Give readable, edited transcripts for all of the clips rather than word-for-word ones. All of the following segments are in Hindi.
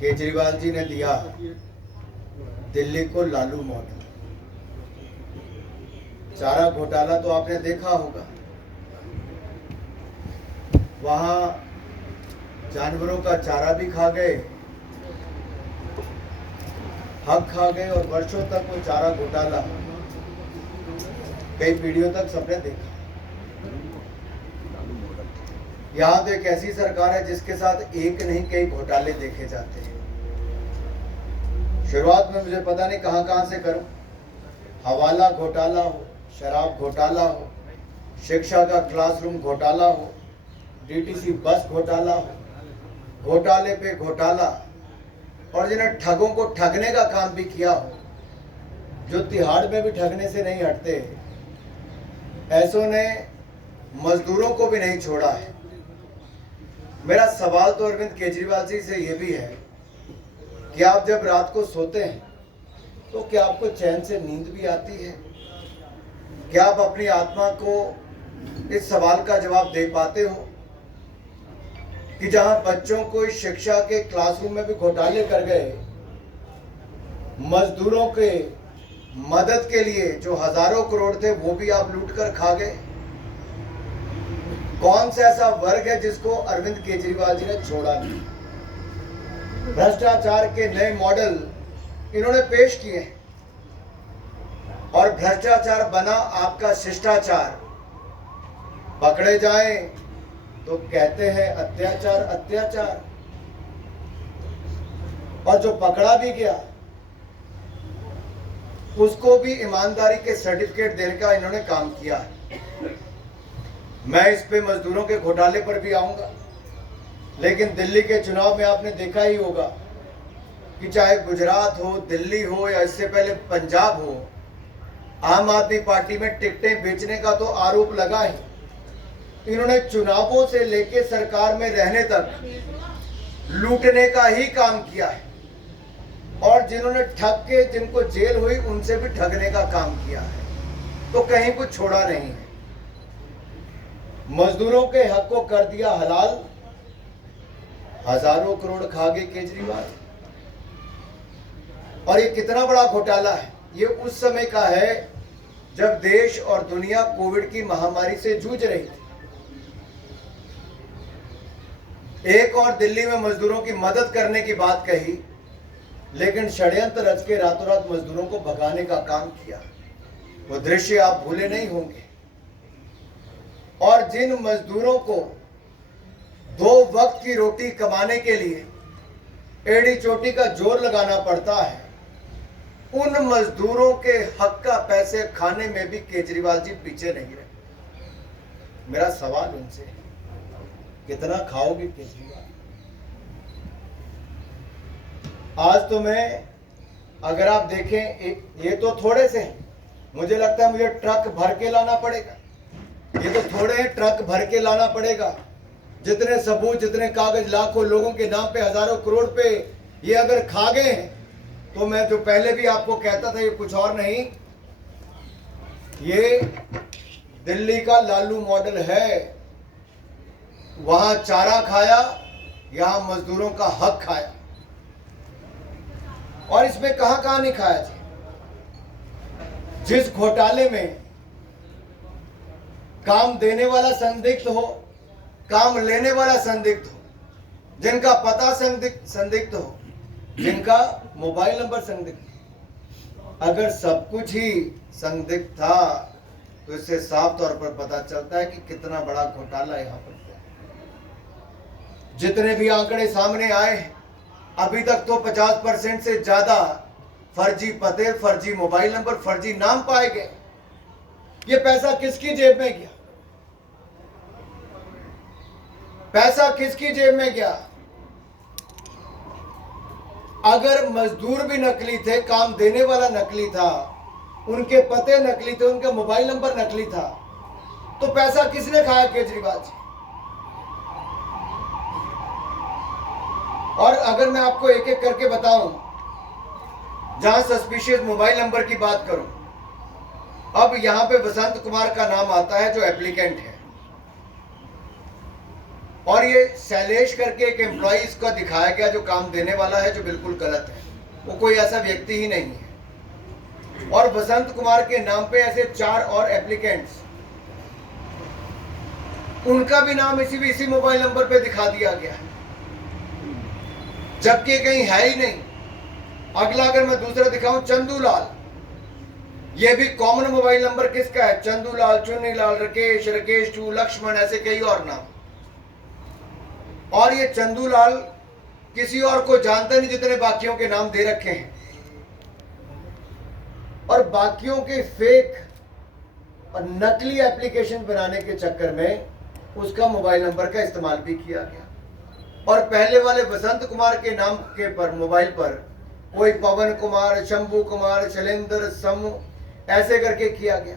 केजरीवाल जी ने दिया दिल्ली को लालू मॉडल। चारा घोटाला तो आपने देखा होगा, वहां जानवरों का चारा भी खा गए, हक खा गए, और वर्षों तक वो चारा घोटाला कई पीढ़ियों तक सबने देखा। यहाँ तो एक ऐसी सरकार है जिसके साथ एक नहीं कई घोटाले देखे जाते हैं। शुरुआत में मुझे पता नहीं कहां कहां से करूं। हवाला घोटाला हो, शराब घोटाला हो, शिक्षा का क्लासरूम घोटाला हो, डीटीसी बस घोटाला हो, घोटाले पे घोटाला, और जिन्हें ठगों को ठगने का काम भी किया हो, जो तिहाड़ में भी ठगने से नहीं हटते, ऐसों ने मजदूरों को भी नहीं छोड़ा है। मेरा सवाल तो अरविंद केजरीवाल जी से ये भी है कि आप जब रात को सोते हैं तो क्या आपको चैन से नींद भी आती है? क्या आप अपनी आत्मा को इस सवाल का जवाब दे पाते हो कि जहां बच्चों को इस शिक्षा के क्लासरूम में भी घोटाले कर गए, मजदूरों के मदद के लिए जो हजारों करोड़ थे वो भी आप लूट कर खा गए? कौन सा ऐसा वर्ग है जिसको अरविंद केजरीवाल जी ने छोड़ा नहीं? भ्रष्टाचार के नए मॉडल इन्होंने पेश किए हैं, और भ्रष्टाचार बना आपका शिष्टाचार। पकड़े जाएं तो कहते हैं अत्याचार अत्याचार, और जो पकड़ा भी गया उसको भी ईमानदारी के सर्टिफिकेट देने का इन्होंने काम किया है। मैं इस पे मजदूरों के घोटाले पर भी आऊंगा, लेकिन दिल्ली के चुनाव में आपने देखा ही होगा कि चाहे गुजरात हो, दिल्ली हो, या इससे पहले पंजाब हो, आम आदमी पार्टी में टिकटें बेचने का तो आरोप लगा ही। इन्होंने चुनावों से लेके सरकार में रहने तक लूटने का ही काम किया है, और जिन्होंने ठग के जिनको जेल हुई उनसे भी ठगने का काम किया है, तो कहीं कुछ छोड़ा नहीं है। मजदूरों के हक को कर दिया हलाल, हजारों करोड़ खा गए केजरीवाल। और ये कितना बड़ा घोटाला है, ये उस समय का है जब देश और दुनिया कोविड की महामारी से जूझ रही थी। एक और दिल्ली में मजदूरों की मदद करने की बात कही, लेकिन षड्यंत्र रच के रातों रात मजदूरों को भगाने का काम किया। वो दृश्य आप भूले नहीं होंगे। और जिन मजदूरों को 2 वक्त की रोटी कमाने के लिए एड़ी चोटी का जोर लगाना पड़ता है, उन मजदूरों के हक का पैसे खाने में भी केजरीवाल जी पीछे नहीं रहे। मेरा सवाल उनसे है, कितना खाओगे केजरीवाल? आज तो मैं, अगर आप देखें, ये तो थोड़े से हैं, मुझे लगता है मुझे ट्रक भर के लाना पड़ेगा। ये तो थोड़े हैं, ट्रक भर के लाना पड़ेगा। जितने सबूत, जितने कागज लाखों लोगों के नाम पे, हजारों करोड़ पे ये अगर खा गए हैं, तो मैं जो पहले भी आपको कहता था, ये कुछ और नहीं, ये दिल्ली का लालू मॉडल है। वहां चारा खाया, यहां मजदूरों का हक खाया। और इसमें कहां कहां नहीं खाया था। जिस घोटाले में काम देने वाला संदिग्ध हो, काम लेने वाला संदिग्ध हो, जिनका पता संदिग्ध हो, जिनका मोबाइल नंबर संदिग्ध, अगर सब कुछ ही संदिग्ध था, तो इससे साफ तौर पर पता चलता है कि कितना बड़ा घोटाला यहां पर है। जितने भी आंकड़े सामने आए, अभी तक तो 50% से ज्यादा फर्जी पते, फर्जी मोबाइल नंबर, फर्जी नाम पाए गए। ये पैसा किसकी जेब में गया? पैसा किसकी जेब में गया? अगर मजदूर भी नकली थे, काम देने वाला नकली था, उनके पते नकली थे, उनके मोबाइल नंबर नकली था, तो पैसा किसने खाया? केजरीवाल जी। और अगर मैं आपको एक एक करके बताऊं, जहां सस्पिशियस मोबाइल नंबर की बात करूं, अब यहां पे वसंत कुमार का नाम आता है जो एप्लीकेंट है, और ये शैलेश करके एक एम्प्लॉय इसका दिखाया गया जो काम देने वाला है, जो बिल्कुल गलत है। वो कोई ऐसा व्यक्ति ही नहीं है। और बसंत कुमार के नाम पे ऐसे 4 और एप्लीकेंट्स, उनका भी नाम इसी मोबाइल नंबर पे दिखा दिया गया है, जबकि कहीं है ही नहीं। अगला अगर मैं दूसरा दिखाऊं, चंदूलाल, ये भी कॉमन मोबाइल नंबर किसका है? चंदूलाल, चुन्नीलाल, राकेश, राकेश 2, लक्ष्मण, ऐसे कई और नाम। और ये चंदूलाल किसी और को जानता नहीं जितने बाकियों के नाम दे रखे हैं। और बाकियों के फेक और नकली एप्लीकेशन बनाने के चक्कर में उसका मोबाइल नंबर का इस्तेमाल भी किया गया। और पहले वाले बसंत कुमार के नाम के पर मोबाइल पर कोई पवन कुमार, शंभू कुमार, शैलेंद्र, समूह, ऐसे करके किया गया।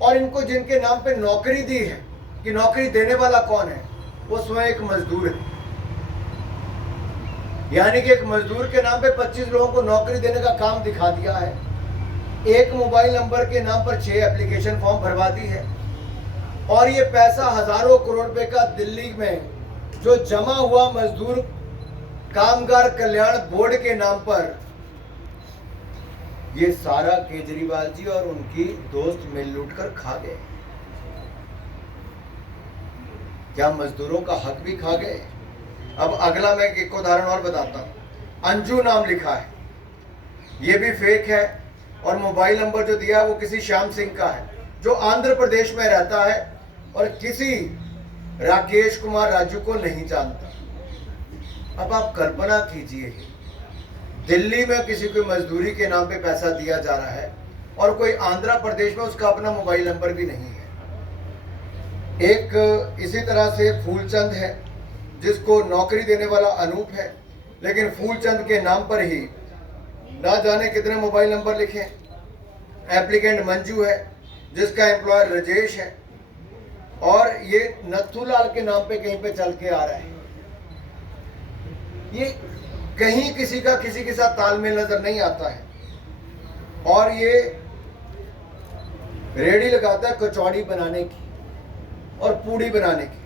और इनको जिनके नाम पे नौकरी दी है, कि नौकरी देने वाला कौन है, वो स्वयं एक मजदूर है। यानी कि एक मजदूर के नाम पे 25 लोगों को नौकरी देने का काम दिखा दिया है। एक मोबाइल नंबर के नाम पर 6 एप्लीकेशन फॉर्म भरवा दी है। और ये पैसा हजारों करोड़ रुपए का दिल्ली में जो जमा हुआ मजदूर कामगार कल्याण बोर्ड के नाम पर, ये सारा केजरीवाल जी और उनकी दोस्त मिल लूट कर खा गए। क्या मजदूरों का हक भी खा गए? अब अगला मैं एक उदाहरण और बताता हूं। अंजू नाम लिखा है, ये भी फेक है। और मोबाइल नंबर जो दिया है वो किसी श्याम सिंह का है, जो आंध्र प्रदेश में रहता है और किसी राकेश कुमार राजू को नहीं जानता। अब आप कल्पना कीजिए, दिल्ली में किसी को मजदूरी के नाम पे पैसा दिया जा रहा है और कोई आंध्र प्रदेश में उसका अपना मोबाइल नंबर भी नहीं है। एक इसी तरह से फूलचंद है, जिसको नौकरी देने वाला अनूप है, लेकिन फूलचंद के नाम पर ही ना जाने कितने मोबाइल नंबर लिखे। एप्लीकेंट मंजू है, जिसका एम्प्लॉयर राजेश है, और ये नथुलाल के नाम पे कहीं पे चल के आ रहा है। ये कहीं किसी का किसी के साथ तालमेल नजर नहीं आता है। और ये रेडी लगाता है कचौड़ी बनाने की और पूड़ी बनाने की।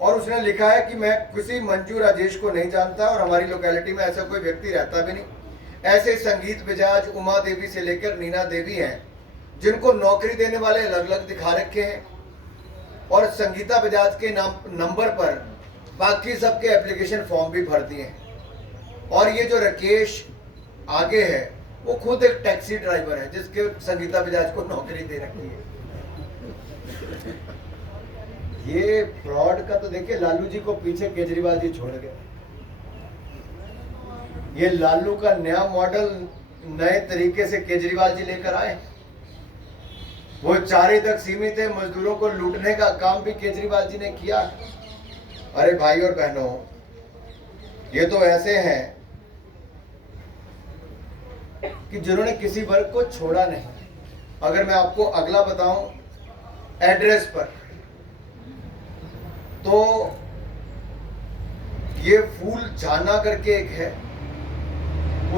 और उसने लिखा है कि मैं किसी मंजू राजेश को नहीं जानता और हमारी लोकेलिटी में ऐसा कोई व्यक्ति रहता भी नहीं। ऐसे संगीत बजाज, उमा देवी से लेकर नीना देवी हैं, जिनको नौकरी देने वाले अलग अलग दिखा रखे हैं। और संगीता बजाज के नंबर पर बाकी सबके एप्लीकेशन फॉर्म भी भर दिए हैं। और ये जो राकेश आगे है, वो खुद एक टैक्सी ड्राइवर है, जिसके संगीता बजाज को नौकरी दे रखी है। ये फ्रॉड का तो देखिए, लालू जी को पीछे केजरीवाल जी छोड़ गए। ये लालू का नया मॉडल नए तरीके से केजरीवाल जी लेकर आए। वो 4 तक सीमित है, मजदूरों को लूटने का काम भी केजरीवाल जी ने किया। अरे भाई और बहनों, ये तो ऐसे हैं कि जिन्होंने किसी वर्ग को छोड़ा नहीं। अगर मैं आपको अगला बताऊं, एड्रेस पर, तो ये फूल जाना करके एक है,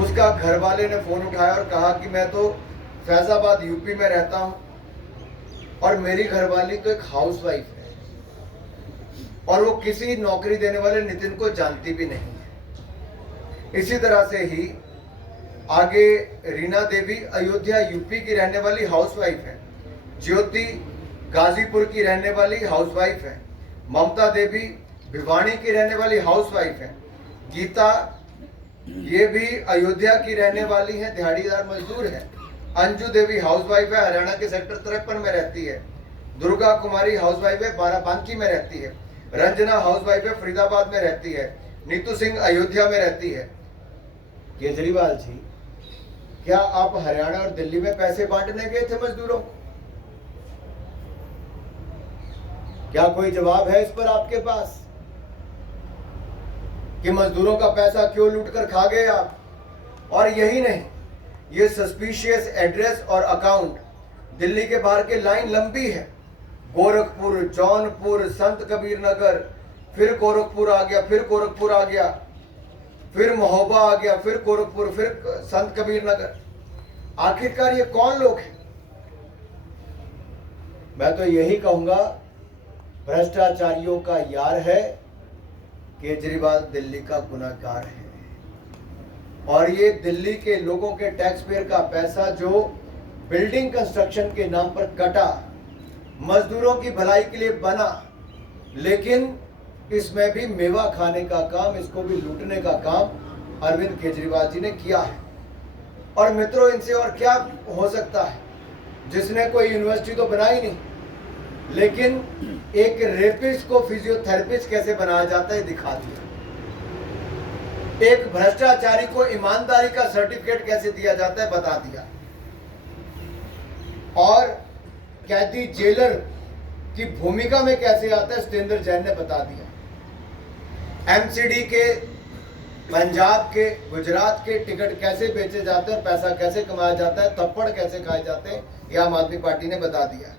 उसका घर वाले ने फोन उठाया और कहा कि मैं तो फैजाबाद यूपी में रहता हूं और मेरी घरवाली तो एक हाउसवाइफ है और वो किसी नौकरी देने वाले नितिन को जानती भी नहीं है। इसी तरह से ही आगे रीना देवी अयोध्या यूपी की रहने वाली हाउसवाइफ है। ज्योति गाजीपुर की रहने वाली हाउसवाइफ है। ममता देवी भिवानी की रहने वाली हाउसवाइफ है। गीता ये भी अयोध्या की रहने वाली है, दिहाड़ीदार मजदूर है। अंजू देवी हाउसवाइफ है, हरियाणा के सेक्टर 53 में रहती है। दुर्गा कुमारी हाउसवाइफ है, बाराबांकी में रहती है। रंजना हाउसवाइफ है, फरीदाबाद में रहती है। नीतू सिंह अयोध्या में रहती है। केजरीवाल जी, क्या आप हरियाणा और दिल्ली में पैसे बांटने गए थे मजदूरों को? क्या कोई जवाब है इस पर आपके पास कि मजदूरों का पैसा क्यों लूटकर खा गए आप? और यही नहीं, ये सस्पिशियस एड्रेस और अकाउंट दिल्ली के बाहर के लाइन लंबी है। गोरखपुर, जौनपुर, संत कबीर नगर, फिर गोरखपुर आ गया, फिर गोरखपुर आ गया, फिर महोबा आ गया, फिर गोरखपुर, फिर संत कबीर नगर। आखिरकार ये कौन लोग हैं? मैं तो यही कहूंगा भ्रष्टाचारियों का यार है, केजरीवाल दिल्ली का गुनहगार है। और ये दिल्ली के लोगों के टैक्स पेयर का पैसा जो बिल्डिंग कंस्ट्रक्शन के नाम पर कटा, मजदूरों की भलाई के लिए बना, लेकिन इसमें भी मेवा खाने का काम, इसको भी लूटने का काम अरविंद केजरीवाल जी ने किया है। और मित्रों, इनसे और क्या हो सकता है, जिसने कोई यूनिवर्सिटी तो बनाई नहीं, लेकिन एक रेपिस्ट को फिजियोथेरेपिस्ट कैसे बनाया जाता है दिखा दिया। एक भ्रष्टाचारी को ईमानदारी का सर्टिफिकेट कैसे दिया जाता है बता दिया। और कैदी जेलर की भूमिका में कैसे आता है सत्येंद्र जैन ने बता दिया। एमसीडी के, पंजाब के, गुजरात के टिकट कैसे बेचे जाते हैं और पैसा कैसे कमाया जाता है, थप्पड़ कैसे खाए जाते हैं, ये आम आदमी पार्टी ने बता दिया।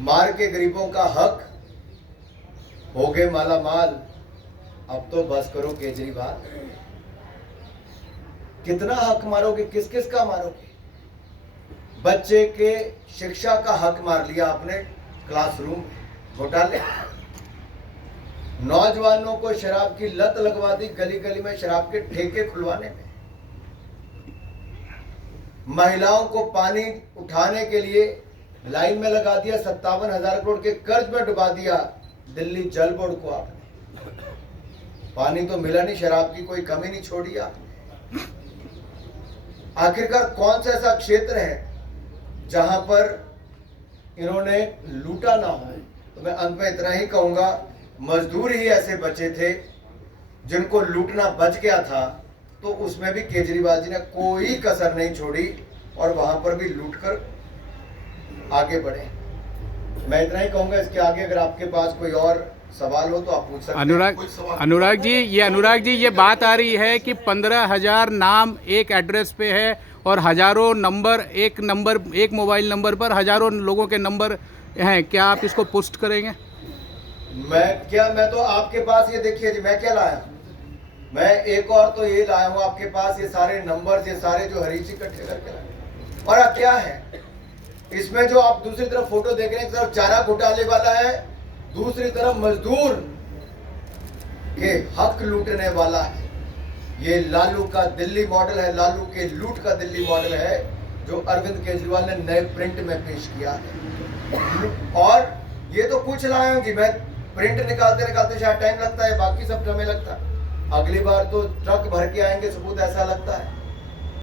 मार के गरीबों का हक, हो गए माला माल, अब तो बस करो केजरीवाल। कितना हक मारोगे, किस किस का मारोगे? बच्चे के शिक्षा का हक मार लिया आपने क्लासरूम घोटाले। नौजवानों को शराब की लत लगवा दी, गली गली में शराब के ठेके खुलवाने में। महिलाओं को पानी उठाने के लिए लाइन में लगा दिया, 57,000 करोड़ के कर्ज में डुबा दिया दिल्ली जल बोर्ड को आपने। पानी तो मिला नहीं, शराब की कोई कमी नहीं छोड़ी आपने। आखिरकार कौन सा ऐसा क्षेत्र है जहां पर इन्होंने लूटा ना हो? तो मैं अंत में इतना ही कहूंगा, मजदूर ही ऐसे बचे थे जिनको लूटना बच गया था, तो उसमें भी केजरीवाल जी ने कोई कसर नहीं छोड़ी और वहां पर भी लूटकर आगे बढ़े। मैं इतना ही कहूंगा। इसके आगे अगर आपके पास कोई और सवाल हो तो आप पूछ सकते हैं। अनुराग जी ये बात आ रही है कि 15,000 नाम एक एड्रेस पे है और हजारों नंबर, एक मोबाइल नंबर पर हजारों लोगों के नंबर हैं। क्या आप इसको पुष्ट करेंगे? मैं तो आपके पास ये देखिए जी, मैं क्या लाया, मैं एक और तो ये लाया हूँ आपके पास, ये सारे नंबर, ये सारे जो हरीश इकट्ठे करके लाए। और अब क्या है इसमें, जो आप दूसरी तरफ फोटो देख रहे हैं, एक तरफ चारा घोटाले वाला है, दूसरी तरफ मजदूर के हक लूटने वाला है। ये लालू का दिल्ली मॉडल है, लालू के लूट का दिल्ली मॉडल है, जो अरविंद केजरीवाल ने नए प्रिंट में पेश किया है। और ये तो कुछ लाया हूं जी, मैं प्रिंट निकालते निकालते शायद टाइम लगता है, बाकी सब समय लगता है। अगली बार तो ट्रक भर के आएंगे सबूत, ऐसा लगता है।